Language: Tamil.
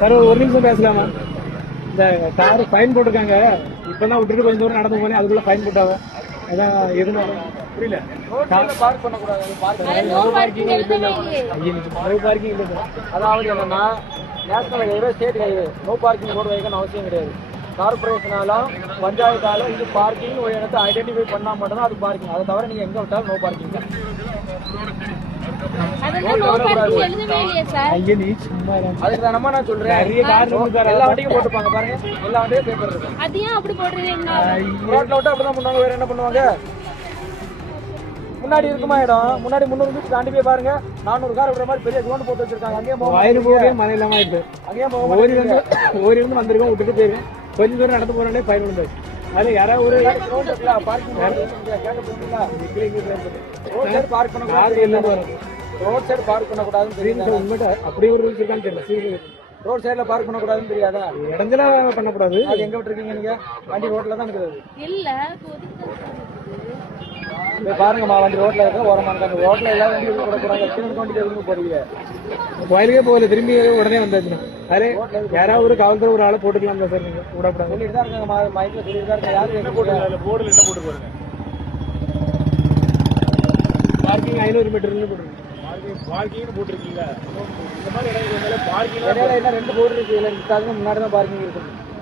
சார் ஒரு நிமிஷம் பேசலாமா? இந்த கார் ஃபைன் போட்டிருக்காங்க. இப்பதான் விட்டுட்டு கொஞ்சம் தூரம் நடந்து போனேன், அதுக்குள்ள ஃபைன் போட்டாங்க. அதான் எதுனால புரியல. பார்க் பண்ணக்கூடாது. நோ பார்க்கிங் இல்லை. அதாவது என்னன்னா national highway, state highway, no parking board வைக்கணும்னு அவசியம் கிடையாது. கார்பரேஷனாலும் பஞ்சாயத்தாலும் இது பார்க்கிங் ஒரு இடத்தை ஐடென்டிஃபை பண்ணா மட்டும்தான் அது பார்க்கிங். அதை தவிர நீங்க எங்க விட்டாலும் நோ பார்க்கிங் தான். அதுக்கு நம்ம நான் சொல்றேன், எல்லா வண்டியும் போட்டுப்பாங்க பாருங்க, எல்லா வண்டியும் பேப்பர் இருக்கும். ரோட்ல விட்டு அப்படிதான் பண்ணுவாங்க. வேற என்ன பண்ணுவாங்க? முன்னாடி இருக்குமா இடம், முன்னாடி 300 மீட்டர் தாண்டி போய் பாருங்க, 400 கார் விடுற மாதிரி பெரிய கிரௌண்ட் போட்டு வச்சிருக்காங்க. அங்கேயே போக மழை இல்லாம இருக்கு. அங்கேயே ஓரி வந்து வந்திருக்கோம், விட்டுட்டு போயிருக்கேன். கொஞ்சம் தூரம் நடந்து போறோம்னே ஃபைன் விழுந்தாச்சு. அது யாராவது ஒரு பார்க்கிங் ரோட் சைடு பார்க் பண்ணக்கூடாது. ரோட் சைடு பார்க் பண்ணக்கூடாதுன்னு தெரியும். அப்படி ஒரு ரூல்ஸ் இருக்கான்னு தெரியல. ரோட் சைடுல பார்க் பண்ணக்கூடாதுன்னு தெரியாதா? இடத்துல பண்ணக்கூடாது. அது எங்க விட்டுருக்கீங்க நீங்க? வண்டி ரோட்ல தான் இருக்குது. பாருங்கம்மா, வண்டி ரோட்ல இருக்க ஓரமா இருக்காங்க. ரோட்ல எல்லா வண்டியும் போடக்கூடாது. வண்டி எதுவுமே போறீங்க, கோயிலுக்கே போகல, திரும்பி உடனே வந்தாச்சுன்னா அதே யாராவது ஒரு காவல்துறை ஒரு ஆளை போட்டுக்கலாம் சார். நீங்க விடக்கூடாது சொல்லிட்டு தான் இருக்காங்க. மைக்ல சொல்லிட்டு தான் இருக்காங்க. யாரும் என்ன போட்டு போர்டுல என்ன போட்டு போறீங்க? பார்க்கிங் 500 மீட்டர்னு போட்டுருங்க. பார்க்கிங் போட்டிருக்கீங்க. இந்த மாதிரி இடம் பார்க்கிங் என்ன 2 போர்டு இருக்கு. முன்னாடி தான் பார்க்கிங் இருக்குது.